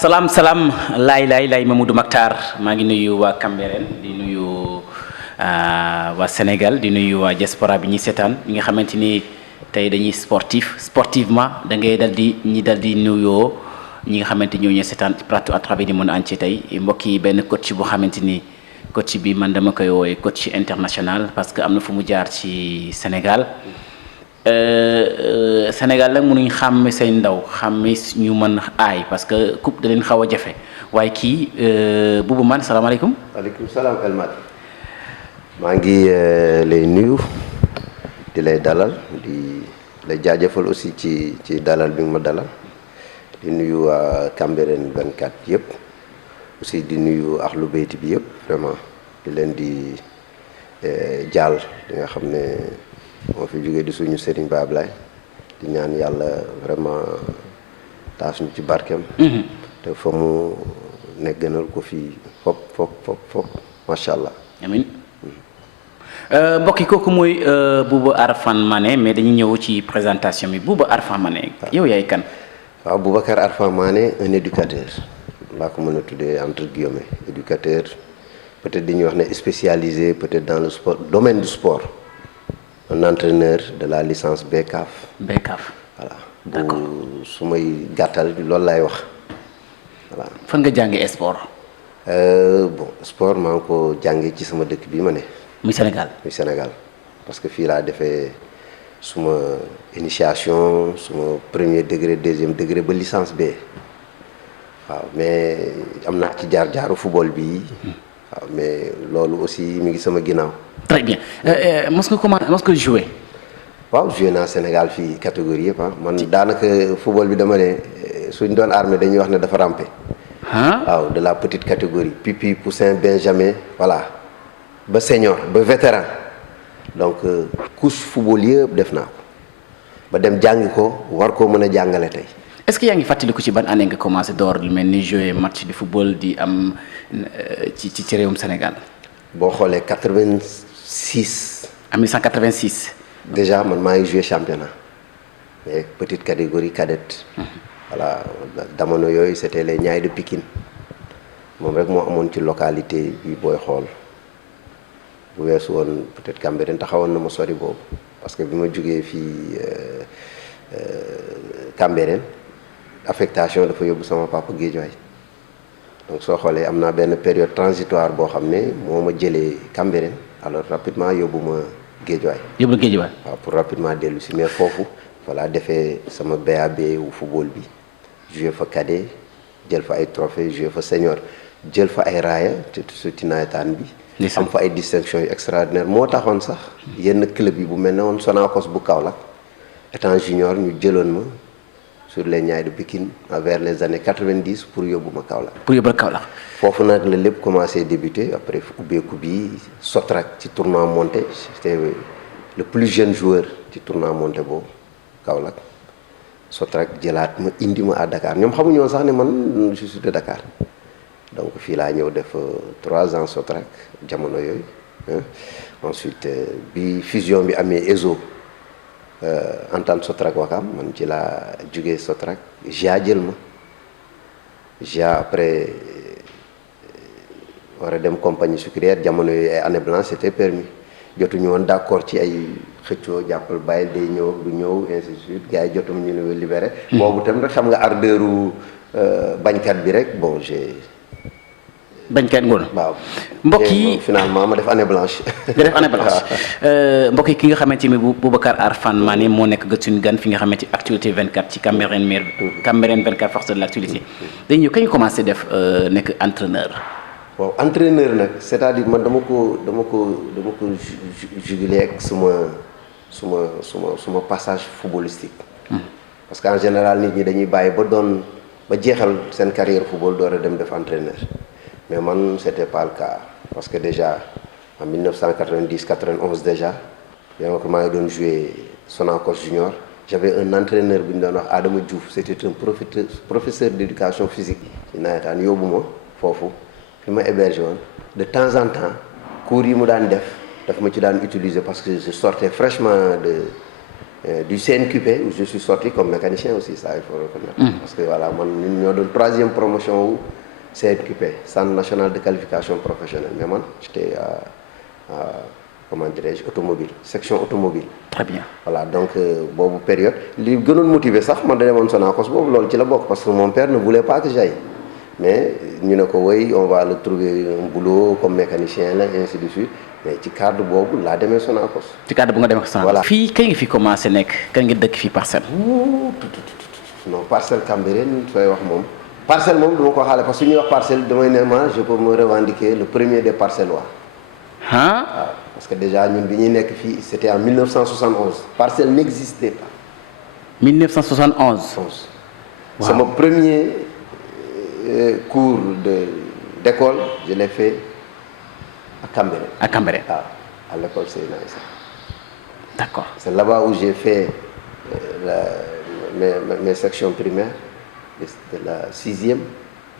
salaam laay Mamadou Mactar maa ngi nuyu waa Cambérène di nuyu waa Sénégal di nuyu waa diaspora bi ñuy seetaan ñi nga xamante ni tey dañuy sportivement da ngay dal di nuyoo ñi nga xamante ñoo ñuy seetaan partout à travers du monde entier tey mbokk yi benn coach bu xamante ni coach bi man dama koy woowee coach international parce que am na fu mu jaar ci Sénégal. Sénégal nag mënuñ xàmme say ndaw xàmme ñu mën aay parce que coupe da leen xaw a jafe waaye kii Boubou Man salaamaaleykum. waaleykum salaam El Madi maa ngi lay nuyu di lay dalal di lay jaajëfal aussi ci dalal bi nga ma dalal di nuyu waa Cambérène 24 yëpp aussi di nuyu Ahlou Beyti bi yëpp vraiment di leen di jaal di nga xam ne. moo fi jógee di suñu Serigne Ba Ablaye di ñaan yàlla vraiment taas ñu ci barkeem. te fa mu nekk gënal ko fii fop macha allah. amiin mbokk yi kooku mooy Boubou Arfan Mané mais dañuy ñëw ci présentation bi Boubou Arfan Mané. yow yaay kan. waaw Boubacar Arfan Mané un éducateur laa ko mën a tuddee entre guillemets éducateur peut-être dañuy wax ne spécialisé peut-être dans le sport domaine du sport. un entraîneur de la licence BCAF. Voilà. D'accord. su may gàttal loolu laay wax voilà. fan nga jàngee sport. Sport maa ngi ko jàngee ci sama dëkk bi ma ne. muy Sénégal. parce que fii laa defee suma initiation suma premier degré deuxième degré ba licence B waaw mais am naa ci jaar-jaaru football bi. waaw mais loolu aussi mi ngi sama ginnaaw. très bien mos nga jouer. waaw joué naa Sénégal fii catégorie yëpp man daanaka football bi dama ne suñ doon armée dañuy wax ne dafa rampé. waaw de la petite catégorie pipi poussin benjamin voilà ba senior ba vétéran donc couche football yëpp def naa ko ba dem jàngi ko war koo mën a jàngale tey. est-ce que yaa ngi fàttaliku ci ban année nga commencé door lu mel ni jouer match de football di am ci réewum Sénégal. boo xoolee 86. en 1986. déjà man maa ngi joué championnat mais petite catégorie cadette. voilà jamono yooyu c'était les Niayes de Pikine moom rek moo amoon ci localité bi booy xool bu weesu woon peut-être Cambérène taxawoon na ma sori boobu parce que bi ma jógee fii Cambérène affectation dafa yóbbu sama papa Guédiawaye donc soo xoolee am naa benn période transitoire boo xam ne moo ma jëlee Cambérène alors rapidement yóbbu ma Guédiawaye. waaw pour rapidement dellu si mais foofu voilà defee sama BAB wu football bi joué fa cadet jël fa ay trophée joué fa senior jël fa ay raaya te ci nawetaan bi. am fa ay distinctions yu extraordinaire moo taxoon sax yenn club yi bu mel ne woon Sonacos bu Kaolack étant junior ñu jëloon ma. sur les Niayes de Pikine vers les années 90 pour yóbbu ma Kaolack. foofu nag la lépp commencé débuter après ubbeeku bi Sotrac ci tournoi monté j'étais le plus jeune joueur ci tournoi monté boobu Kaolack Sotrac jëlaat ma indi ma à Dakar ñoom xamuñu woon sax ne man je suis de Dakar donc fii laa ñëw def 3 ans Sotrac jamono yooyu ensuite bi fusion bi amee ESO. Antal Sotrac Wakam man ci laa jugee Sotrac GIA jël ma GIA après war a dem compagnie sucrière jamono yooyu ay année blanche c'était permis jotuñu woon d'accord ci ay xëccoo jàppal bàyyil day ñëw du ñëw ainsi de suite gars yi jotum ñu ne libéré. boobu tam rek xam nga ardeuru bañkat bi rek bon j'ai. bañkat ngoon waaw mbokk yi finalement ma def année blanche. nga def année blanche mbokk yi ki nga xamante ni Boubacar Arfan Mané moo nekk suñu gan fi nga xamante actualité 24 ci Cambérène 24 force de l'actualité dañu ñëw kañ commencé def nekk entraîneur. waaw entraîneur nag c'est-à-dire man dama ko juguler ak suma passage footballistique. parce que en général nit ñi dañuy bàyyi ba jeexal seen carrière football door a dem def entraîneur. mais man c'était pas le cas parce que déjà en 1990-91 déjà yaa ko maa ngi doon jouer Sonacos junior j'avais un entraîneur bu ñu doon wax Adama Diouf c'était un professeur d'éducation physique ci nawetaan yóbbu ma foofu fi ma hébergé woon de temps en temps cours yi mu daan def daf ma ci daan utiliser parce que je sortais fraîchement du CNQP où je suis sorti comme mécanicien aussi, ça il faut reconnaître. Parce que voilà man ñun ñoo doon 3e promotion wu CNQP, Centre national de qualification professionnelle, mais man j'étais comment dirais-je, automobile, section automobile. Très bien. Voilà, donc boobu période li gënoon motivé sax man da demoon Sonacos boobu loolu ci la bokk parce que mon père ne voulait pas que j'aille, mais ñu ne ko woy on va le trouver un boulot comme mécanicien la ainsi de suite, mais ci cadre boobu laa demee Sonacos. ci cadre bu nga demee Sonacos. Voilà. fii kañ nga fi commencé nekk kañ nga dëkk fii Parcelles. non Parcelles Cambérène sooy wax moom Parcelles moom du ma ko xaale parce que su ñuy wax Parcelles damay ne ma je peux me revendiquer le premier des Parcellois. ah. waaw parce que déjà ñun bi ñuy nekk fii c'était en 1971 Parcelles n'existait pas. 1971. Wow. Sama premier cours d'école je l'ai fait à Cambérène. À Cambérène. waaw à l'école Seydina Issa. D'accord. C'est là-bas où j'ai fait mes sections primaires de la 6e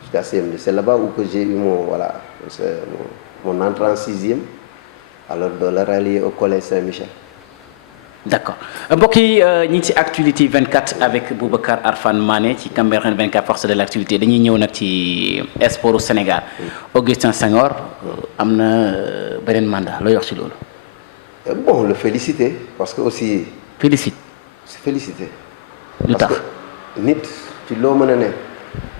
jusqu'à CM2. C'est là-bas où que j'ai eu mon entrée en 6e alors de la rallier au collège Saint-Michel. D'accord mbokk yi ñi ngi ci actualité 24 avec Boubacar Arfan Mané ci Cambérène 24 force de l'actualité dañuy ñëw nag ci sport au Sénégal. Augustin Senghor am na beneen mandat looy wax ci loolu. Bon le féliciter parce que aussi. félicite. c'est féliciter. lu tax parce que nit ci loo mën a ne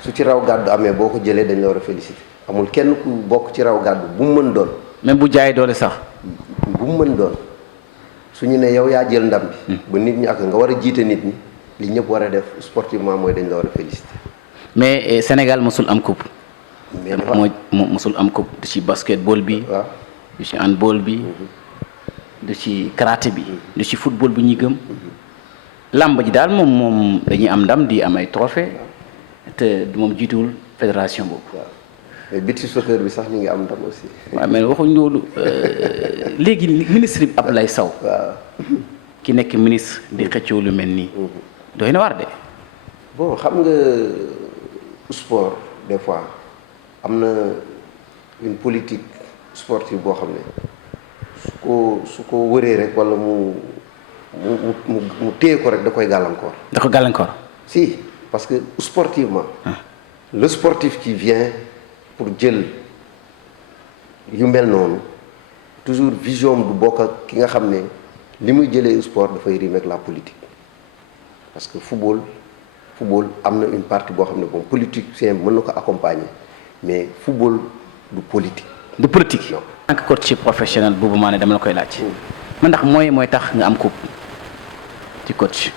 su ci raw gàddu amee boo ko jëlee dañ la war a féliciter amul kenn ku bokk ci raw gàddu bu mu mën doon. même bu jaayee doole sax. bu mu mën doon su ñu ne yow yaa jël ndam bi. ba nit ñi ak nga war a jiite nit ñi li ñëpp war a def sportivement mooy dañ la war a féliciter. mais Sénégal mosul am coupe. mais mooy mosul am coupe du ci basketball bi. waaw du ci handball bi. du ci karaté bi. du ci football bu ñuy gëm. làmb ji daal moom dañuy am ndam di am ay trophée te moom jiituwul fédération boobu. waaw mais beach soccer bi sax ñu ngi am ndam aussi. waaw mais waxuñ loolu léegi ministre bi Abdoulaye Sow. waaw ki nekk ministre di xëccoo lu mel nii. doy na war de. bon xam nga sport des fois am na une politique sportive boo xam ne su ko wëree rek walla mu téye ko rek da koy gàllankoor. da ko gàllankoor. si parce que sportivement. le sportif qui vient pour jël yu mel noonu toujours vision du bokk ak ki nga xam ne li muy jëlee sport dafay rimer ak la politique parce que football am na une partie boo xam ne bon politicien mën na ko accompagner mais football du politique. du politique. non en tant que coach professionnel boobu maa ne dama la koy laaj. man ndax mooy tax nga am coupe ci coach.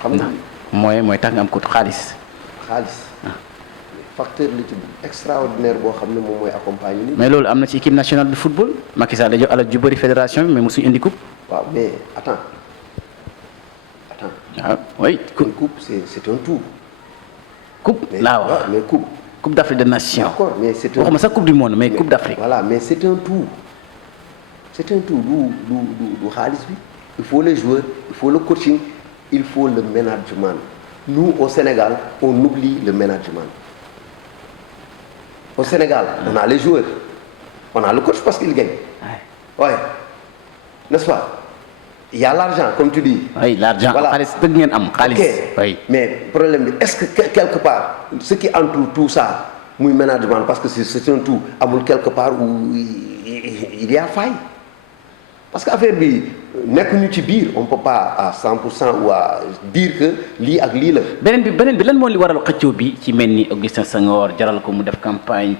xam nga mooy tax nga am coupe xaalis. facteur la ci extraordinaire boo xam ne moom mooy accompagner nit. mais loolu am na ci équipe nationale de football Macky Sall dañoo alal ju bëri fédération bi mais mosuñu indi coupe. waaw mais attends. waaw oui coupe c'est un tout. coupe laa wax mais coupe d'Afrique des Nations. d'accord mais c'est un waxuma sax coupe du monde mais coupe d'Afrique. voilà mais c'est un tout du xaalis bi il faut les joueurs il faut le coaching il faut le management nous au Sénégal on oublie le management. Au Sénégal, on a les joueurs, on a le coach parce qu'il gagne. Ouais. N'est-ce pas? Il y a l'argent, comme tu dis. Oui, l'argent. Voilà. Ok. Oui. Mais problème, est-ce que quelque part, ce qui entoure tout ça, mon management, parce que c'est un tout, amul quelque part où il y a faille. Parce qu'affaire bi nekkuñu ci biir on peut pas à 100% ou à dire que lii ak lii la. beneen bi lan moo li waral xëccoo bi ci mel ni Augustin Senghor jaral ko mu def campagne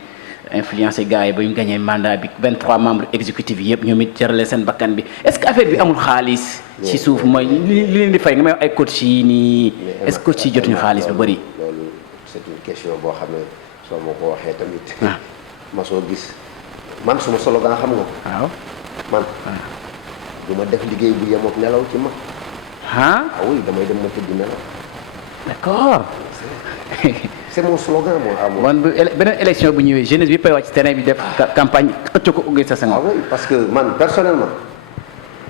influencer gars yi ba ñu gagné mandat bi 23 membres exécutifs yi yëpp ñoom it jarale seen bakkan bi est-ce que affaire bi amul xaalis. ci suuf mooy li leen di fay nga may wax ay coach yi nii. est-ce que coach yi jotuñu xaalis bu bëri. loolu c'est une question boo xam ne soo ma ko waxee tamit. ma soo gis man suma solo nga xam nga. waaw man. du ma def liggéey bu yem ak nelaw ci ma. ah oui damay dem ma tëdd nelaw. d'accord. c'est mon slogan moi. man beneen élection bu ñëwee jeunesse bi pay wàcc ci terrain bi def campagne xëccoo ko Augustin Senghor. oui parce que man personnellement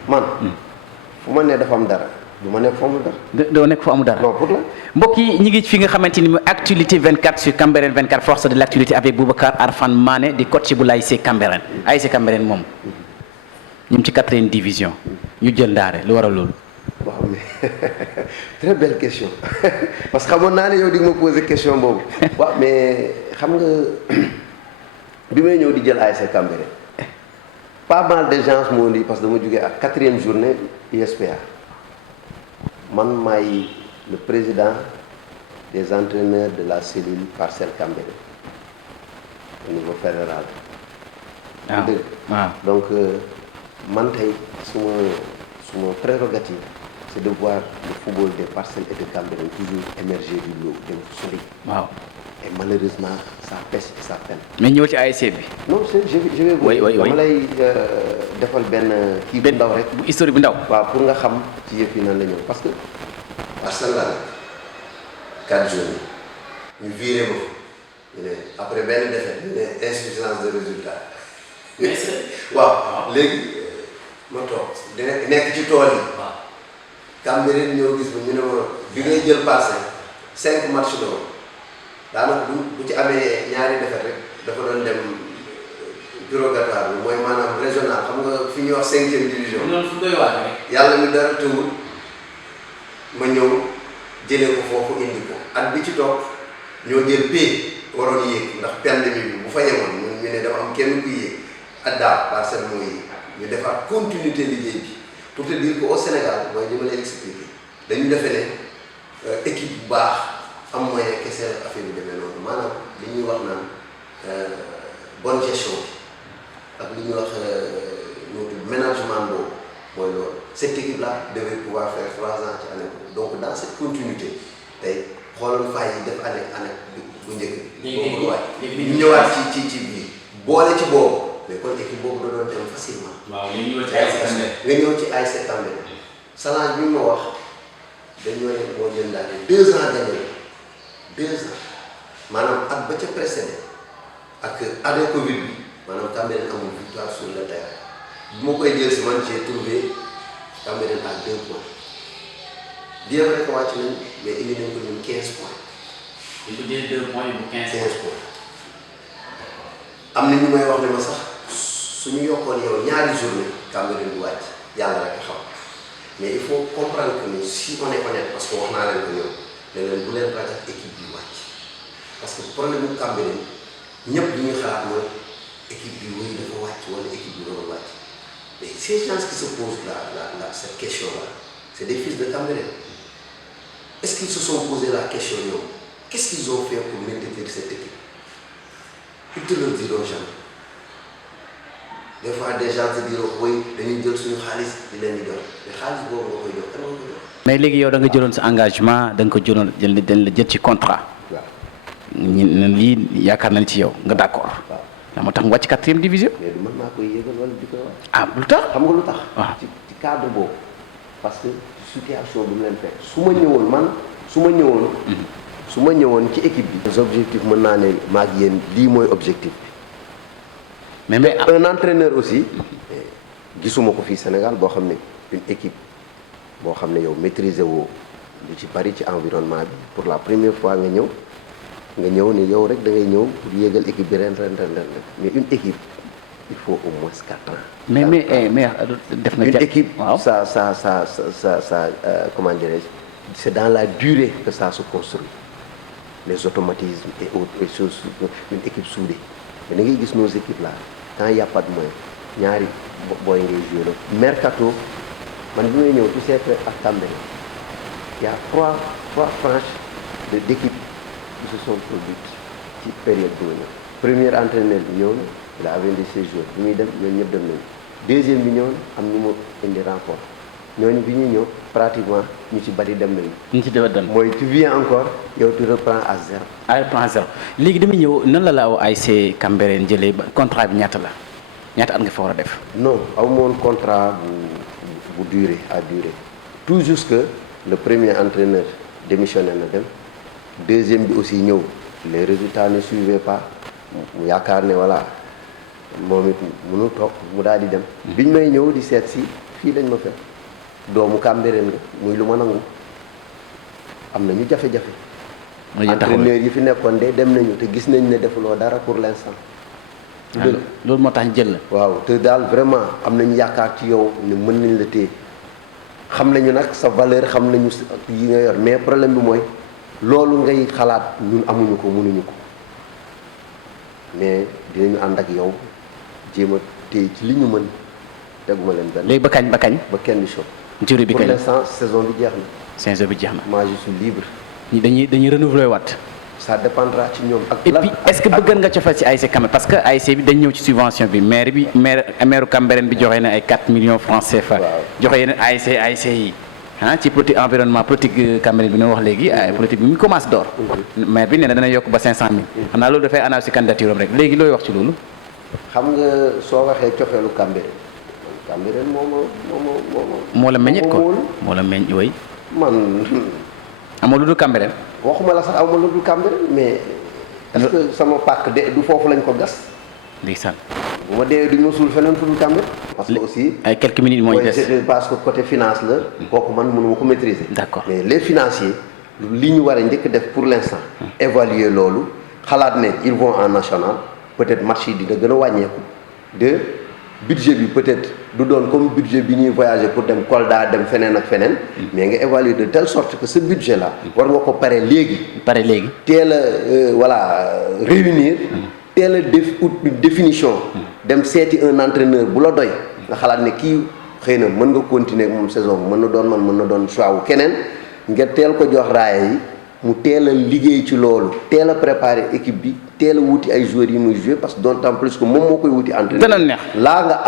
fu ma ne dafa am dara du ma nekk fu amul dara. doo nekk fu amul dara. non pour la. mbokk yi ñu ngi fi nga xamante ni actualité 24 sur Cambérène 24 force de l'actualité avec Boubacar Arfan Mané di coach bu l'ASC Cambérène. ASC Cambérène moom. ñu ngi ci 4e division. ñu jël ndaare lu waral loolu. waaw très belle question parce que xamoon naa ne yow di nga ma poser question boobu waaw mais xam nga bi may ñëw di jël ASC Cambérène pas mal de gens m'ont dit parce que dama jógee ak 4e journée ISPA man maay le président des entraîneurs de la cellule Parcelles Cambérène au niveau fédéral. waaw donc man tey suma prérogative c'est de voir le football des Parcelles et de Cambérène toujours émerger du lot dem fu sori. waaw. et malheureusement ça pèse et ça peine. mais ñëw ci ASC bi. non je vais. oui dama lay defal benn kii bu ndaw rek. bu histoire bu ndaw. waaw pour nga xam ci yëf yi nan la ñëw parce que. Parcelles la 4 jours ñu viré ma ñu ne après benn défaite ñu ne insuffisance de résultat. waaw léegi ma toog dina nekk ci tool yi. waaw Cambérène ñoo gis ba ñu ne ma bi ngay jël Parcelles 5 matchs la woon daanaka bu ci amee ñaari défaite rek dafa doon dem purgatoire bi mooy maanaam régional xam nga fi ñuy wax 5e division. noonu fu doy waar rek. yàlla mi dara tëwul ma ñëw jëlee ko foofu indi ko at bi ci topp ñoo jël pay waroon yéeg ndax pandémie bi bu fa yemoon ñu ne dafa am kenn kuy yéeg at daaw Parcelles mooy ñu defaat continuité liggéey bi pour te dire que au Sénégal mooy li ma lay expliquer dañu defee ne équipe bu baax am moyen kese la affaire bi demee noonu maanaam li ñuy wax naan bonne gestion bi ak li ñuy wax management boobu mooy loolu cette équipe là devait pouvoir faire 3 ans ci année boobu donc dans cette continuité tey xoolal fay yi def année bu njëkk bi. ñu ñëwaat ci biir boole ci boobu mais kon équipe boobu da doon dem facilement. waaw li ñu ñëw ci ASC Cambérène. nga ñëw ci ASC Cambérène Salange bi ma wax dañoo ne moo jël daal 2 ans gagné 2 ans maanaam at ba ca précédé ak année Covid bi maanaam Cambérène amul victoire sur le terrain bi ma koy jël si man j'ai trouvé Cambérène à 2 points bien vrai que wàcc nañ mais indi nañ ko ñun 15 points. il faut dire 2 points bu 15 points. am na ñu may wax ne ma sax suñu yokkoon yow ñaari journée Cambérène du wàcc yàlla rek xam mais il faut comprendre que ni si on est honnête parce que wax naa leen ko ñoom ne leen bu leen ragal équipe bi wàcc parce que problème mu Cambérène ñëpp li ñuy xalaat mooy équipe bi wéy dafa wàcc wala équipe bi doon wàcc mais ces gens qui se posent cette question là c'est des fils de Cambérène est-ce qu'ils se sont posé la question ñoom qu'est-ce qu'ils ont fait pour maintenir cette équipe ils te le diront jamais des fois des gens te diront oui dañuy jël suñu xaalis di leen di jox mais xaalis boobu nga koy jox kan nga koy jox. mais léegi yow da nga jëloon sa engagement da nga ko jëloon dañ la jël ci contrat. waaw lii yaakaar nañ ci yow nga d'accord. waaw moo tax nga wàcc 4e division. mais du mën naa koy yéegal wala di koy wax. ah lu tax. xam nga lu tax. waaw ci cadre boobu parce que situation bi mu leen fekk su ma ñëwoon ci équipe bi. les objectifs mën naa ne maag yéen lii mooy objectif bi. mais un entraîneur aussi gisuma ko fii Sénégal boo xam ne une équipe boo xam ne yow maîtriser woo lu ci bari ci environnement bi pour la première fois nga ñëw ne yow rek da ngay ñëw pour yéegal équipe bi ren mais une équipe il faut au moins 4 ans. mais def na une équipe waaw ça comment dirais-je c'est dans la durée que ça se construit les automatismes et autres choses une équipe soudée mais da ngay gis nos équipes là quand il y a pas de moyens ñaari booy ngay joué la mercato man bi may ñëw tu sais ak Cambérène il y a trois tranches d'équipe qui se sont produites ci période bi nga ñëw premier entraîneur bi ñëw na il a vendu ses joueurs bi muy dem ñooñu ñëpp dem nañu deuxième bi ñëw na am ñu mu indi renfort ñooñu bi ñuy ñëw pratiquement ñu ci bari dem nañu. ñu ci dem mooy tu viens encore yow tu reprends à zéro. léegi damay ñëw nan la laaw ASC Cambérène jëlee ba contrat bi ñaata at nga fa war a def. non aw ma woon contrat bu durée à durée tout juste que le premier entraîneur démissionné na dem deuxième bi aussi ñëw les résultats ne suivaient pas mu yaakaar ne voilà moom it mënul toog mu daal di dem. biñ may ñëw di seet si fii lañ ma fekk. doomu Cambérène nga muy lu ma nangu am nañu jafe-jafe. entraîneur yi fi nekkoon de dem nañu te gis nañ ne defuloo dara pour l'instant. loolu moo tax jël la. waaw te daal vraiment am nañu yaakaar ci yow ne mën nañ la téye xam nañu nag sa valeur xam nañu yi nga yor mais problème bi mooy loolu ngay xalaat ñun amuñu ko mënuñu ko mais dinañu ànd ak yow jéem a téye ci li ñu mën teguma leen benn. léegi ba kañ ba kenn show. jury bi kañ pour l'instant saison bi jeex na. saison bi jeex na. moi je suis libre. dañuy renouveler waat. ça dépendra ci ñoom ak. et puis est-ce que bëgg nga cofeel ci ASC Cambérène parce que ASC bi dañ ñëw ci subvention bi maire Cambérène bi joxe na ay 4 millions francs CFA. joxe yeneen ASC yi ci politique environnement politique Cambérène bi ñu wax léegi politique bi mu commence door. maire bi nee na dana yokk ba 500000. xam naa loolu dafay annoncer candidature am rek léegi looy wax ci loolu. xam nga soo waxee cofeelu Cambérène moo la meññit ko moo la meññ way man. amoo lu dul Cambérène. waxuma la sax amoo lu dul Cambérène mais. est-ce que sama pàkk de du foofu lañ ko gas. ndeysaan. bu ma dee duñ ma suul feneen fu dul Cambérène. parce que aussi ay quelques minutes mooy des parce que côté finance la. kooku man mënu ma ko maîtriser. d'accord mais les financiers li ñu war a njëkk def pour l'instant. évaluer loolu xalaat ne ils vont en national peut-être match yi dina gën a wàññeeku. budget bi peut-être du doon comme budget bi ñuy voyager pour dem Kolda dem feneen ak feneen. mais nga évaluer de telle sorte que ce budget là. war nga ko pare léegi. teel a réunir. teel a def une définition. dem seeti un entraîneur bu la doy. nga xalaat ne kii xëy na mën nga continuer ak moom saison mën na doon mën na doon choix wu keneen nga teel ko jox raaya yi mu teel a liggéey ci loolu teel a préparer équipe bi. teel a wuti ay joueurs yi muy jouer parce que d'autant plus que moom moo koy wuti entraîneur. dana neex laa nga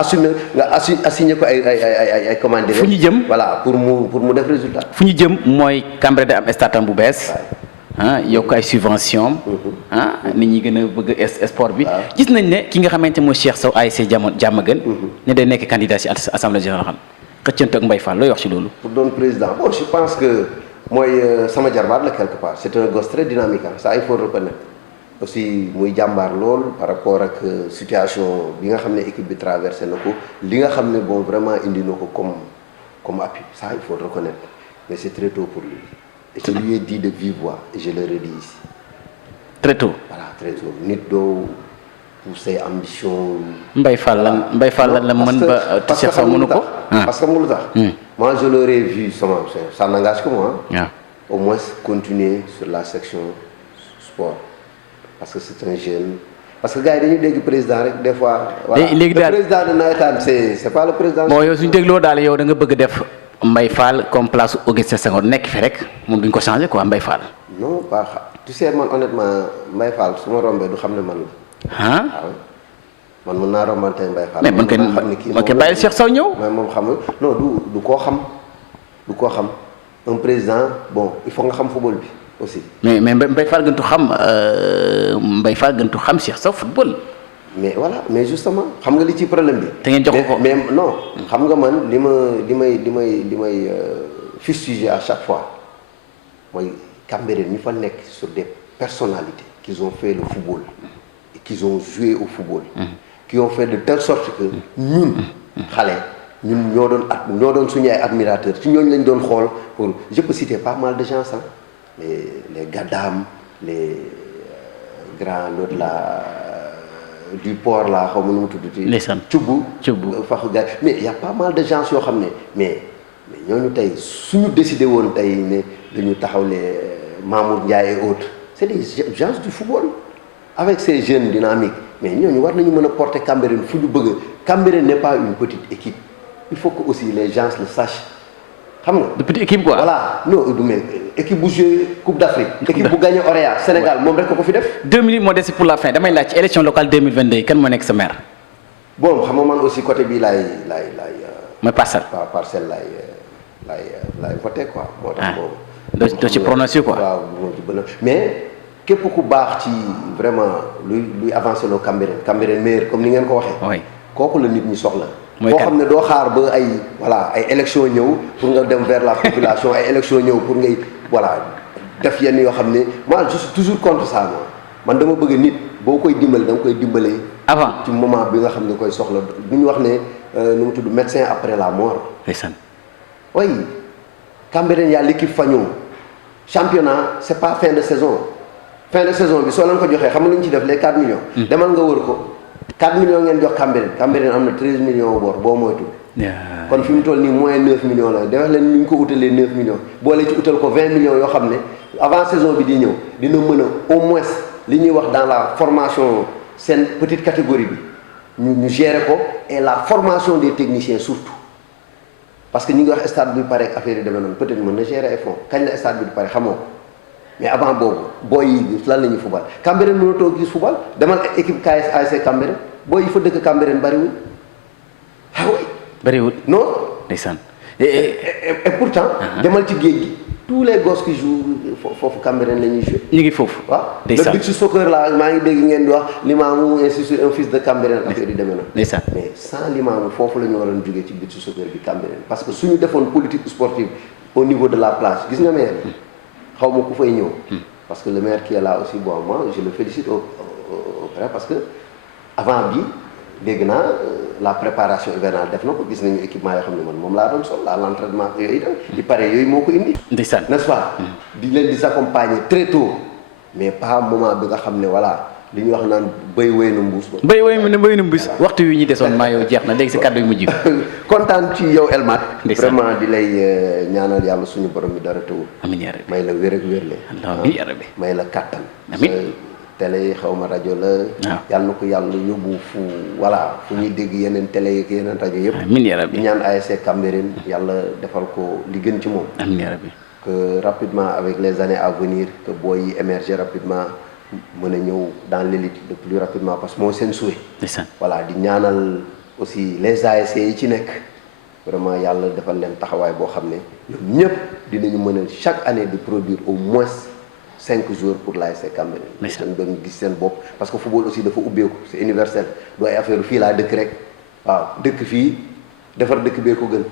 assigné ko ay commandes. fu ñu jëm voilà pour mu def résultat. fu ñu jëm mooy Cambérène da am stade bu bees. yokk ay subvention nit ñi gën a bëgg sport bi. gis nañ ne ki nga xamante mooy Cheikh Sow ASC Diamaguène. ne day nekk candidat ci assemblée générale xëccante ak Mbaye Fall looy wax ci loolu. pour doon président bon je pense que mooy sama jarbaat la quelque part c'est un gosse très dynamique ça il faut reconnaître. aussi muy jàmbaar lool par rapport ak situation bi nga xam ne équipe bi traversé na ko li nga xam ne bon vraiment indi na ko comme appui ça il faut reconnaître mais c'est très tôt pour lui et je lui ai dit de vive voix et je le redis ici. très tôt. voilà très tôt nit doo pousser ambition. Mbaye Fall lan la mën ba. Cheikh Sow mënu ko parce que mu lu tax. moi je l'aurais vu ça n'engage que moi. au moins continuer sur la section sport. parce que c'est un jeune parce que gars yi dañuy dégg président rek des fois. voilà léegi daal le président de nawetaan c'est pas le président. bon yow suñu dégloo daal yow da nga bëgg def Mbaye Fall comme place Augustin Senghor nekk fi rek moom duñ ko changer quoi Mbaye Fall. non pas tu sais man honnêtement Mbaye Fall su ma rombee du xam ne man la. man mën naa rombante Mbaye Fall. mais man kay bàyyi Cheikh Sow ñëw. mais moom xam non du koo xam un président bon il faut nga xam football bi. aussi mais Mbaye Fall gëntu xam Cheikh Sow football. mais voilà mais justement xam nga li ci problème bi. te ngeen jox ko mais non. xam nga man li may fustiger à chaque fois mooy Cambérène ñu fa nekk sur des personnalités qui ont fait le football et qui ont joué au football. qui ont fait de telle sorte que ñun xale. ñun ñoo doon suñu ay admirateurs ci ñooñu lañ doon xool pour je peux citer pas mal de gens ça. les Gadam les grands l'autre là du port là xaw ma nu mu tudd. ndeysaan Cubb Faxu Gaye mais il y a pas mal de gens yoo xam ne mais ñooñu tey suñu décidé woon tey ne dañu taxawle Mamour Ndiaye et autres c'est des gens du football avec ces jeunes dynamiques mais ñooñu war nañu mën a porter Cambérène fu ñu bëgg Cambérène n'est pas une petite équipe il faut que aussi les gens le sachent. xam nga de petite équipe quoi. voilà non mais équipe bu joué Coupe d'Afrique. équipe bu gagné Orea Sénégal moom rek ko fi def. 2 minutes moo des pour la fin damay laaj ci élection locale 2022 kan moo nekk sa maire. bon xam nga man aussi côté bi laay. mooy parcelle. waaw parcelle laay voté quoi. moo tax moom. doo ci prononcé quoi. waaw moo ci bëri mais képp ku baax ci vraiment luy avancer loo Cambérène meilleur comme ni ngeen ko waxee. oui kooku la nit ñi soxla. mooy boo xam ne doo xaar ba ay élection ñëw pour nga dem vers la population ay élection ñëw pour ngay def yenn yoo xam ne moi je suis toujours contre ça man dama bëgg nit boo koy dimbale da nga koy dimbalee avant ci moment bi nga xam ne koy soxla bu ñu wax ne nu mu tudd médecin après la mort. ndeysaan. oui Cambérène y a l'équipe Fagnon championnat c'est pas fin de saison bi soo leen ko joxee xam nga lu ñu ci def les 4 millions. demal nga wër ko 4 millions ngeen jox Cambérène am na 13 millions bor boo moytu kon fi mu toll nii moins 9 millions la da wax leen ni ñu ko utalee 9 millions boole ci utal ko 20 millions yoo xam ne avant saison bi di ñëw dina mën a au moins li ñuy wax dans la formation seen petite catégorie bi ñu gérer ko et la formation des techniciens surtout parce que ñu ngi wax stade bi pare ak affaire yi demee noonu peut-être mën na gérer ay fonds kañ la stade bi di pare xamoo ko mais avant boobu booy yi lan la ñuy fubal Cambérène mënatoo gis fubal demal équipe KS ASC Cambérène booy yi fa dëkk Cambérène bariwul ah oui. bariwul non. ndeysaan. et pourtant. demal ci géej gi tous les gosses qui jouent foofu Cambérène la ñuy joué. ñu ngi foofu. waaw ndeysaan le beach soccer la maa ngi dégg ngeen di wax Limamou ainsi de suite un fils de Cambérène affaire yi demee na. ndeysaan mais sans Limamou foofu la ñu waroon jógee ci beach soccer bi Cambérène parce que suñu defoon politique sportive au niveau de la plage gis nga maire xaw ma ku fay ñëw. parce que le maire qui est là aussi bon moi je le félicite au vrai parce que avant bi dégg naa la préparation hivernale def na ko gis nañu équipement yoo xam ne man moom laa doon sol à l'entraînement yooyu itam il paraît yooyu moo ko indi. ndeysaan n'est-ce pas. di leen di s'accompagner très tôt mais pas moment bi nga xam ne voilà li ñuy wax naan béy wéy na mbuus ba. béy na mbuus waxtu wi ñu desoon maa yow jeex na léegi si kàddu yu mujj. kontaan ci yow Elmat. ndeysaan vraiment di lay ñaanal yàlla suñu borom bi dara tawul. amiin yaa rabbi may la wér ak wérle. amiin yaa rabbi may la kattan. amiin télé xaw ma rajo la. waaw yàlla na ko yàlla yóbbu fu voilà fu ñuy dégg yeneen télé yeeg yeneen rajo yëpp. amiin yaa rabbi di ñaan ASC Cambérène yàlla defal ko li gën ci moom. amiin yaa rabbi que rapidement avec les années à venir que booy yi émerger rapidement mën a ñëw dans l'élite le plus rapidement parce que moo seen souhait. ndeysaan voilà di ñaanal aussi les ASC yi ci nekk vraiment yàlla defal leen taxawaay boo xam ne ñoom ñëpp dinañu mën a chaque année di produire au moins 5 jours pour l'ASC Cambérène. ndeysaan doon gis seen bopp parce que football aussi dafa ubbeeku c'est universel doo ay affaire fii laa dëkk rek waaw dëkk fii defar dëkk bee ko gën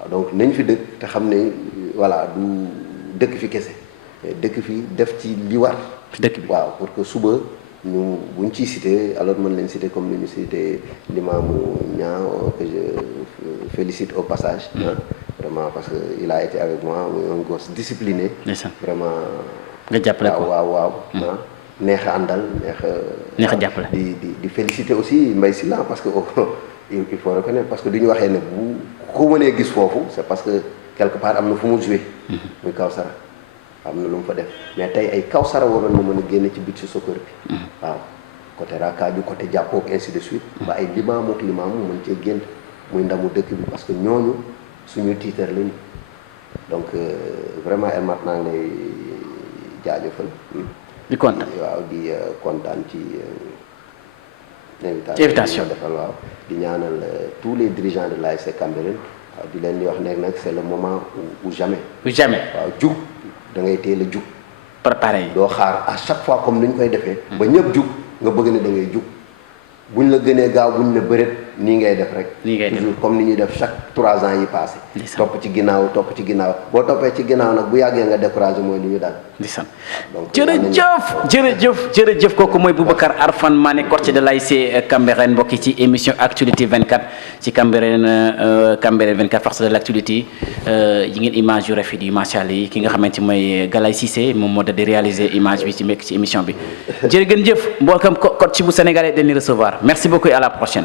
waaw donc nañ fi dëkk te xam ne voilà du dëkk fi kese mais dëkk fi def ci li war. dëkk bi waaw pour que suba ñu buñ ciy cité alors mën leen cité comme ni ñu cité Limamou Niang que je félicite au passage. vraiment parce que il a été avec moi un gosse discipliné. vraiment. nga jàppale ko waaw neex a àndal neex a jàppale di féliciter aussi Mbaye Sylla parce que il faut reconnaître parce que du ñu waxee ne bu ko mënee gis foofu c'est parce que quelque part am na fu mu joué. muy Kawsara am na lu mu fa def mais tey ay Kawsara waroon na mën a génne ci beach soccer bi. waaw côté Rakaju côté Jàppoo ak ainsi de suite. ba ay Limamou ak Limamou mën cee génn muy ndamu dëkk bi parce que ñooñu suñu tiitar lañu donc vraiment Elmat naa ngi lay jaajëfal. di kontaan waaw di kontaan ci invitation defal waaw di ñaanal tous les dirigeants de l'ASC Cambérène waaw di leen di wax nekk nag c'est le moment ou jamais. waaw jug da ngay teel a jug. préparé yi doo xaar à chaque fois comme ni ñu koy defee. ba ñëpp jug nga bëgg ne da ngay jug buñ la gënee gaaw buñ la bëreet nii ngay def rek. nii ngay def toujours comme ni ñuy def chaque 3 ans yi passé. topp ci ginnaaw boo toppee ci ginnaaw nag bu yàggee nga découragé mooy li ñu daal. ndeysaan jërëjëf kooku mooy Boubacar Arfan Mané coach de l'ASC Cambérène mbokki ci émission actualité 24 ci Cambérène 24 force de l'actualité yi ngeen image yu rafet yi macha allah yi ki nga xamante mooy Galaye Cissé moom moo di réaliser image bi ci émission bi jërë ngeen jëf mboolem coach bu sénégalais dañuy recevoir merci beaucoup et à la prochaine.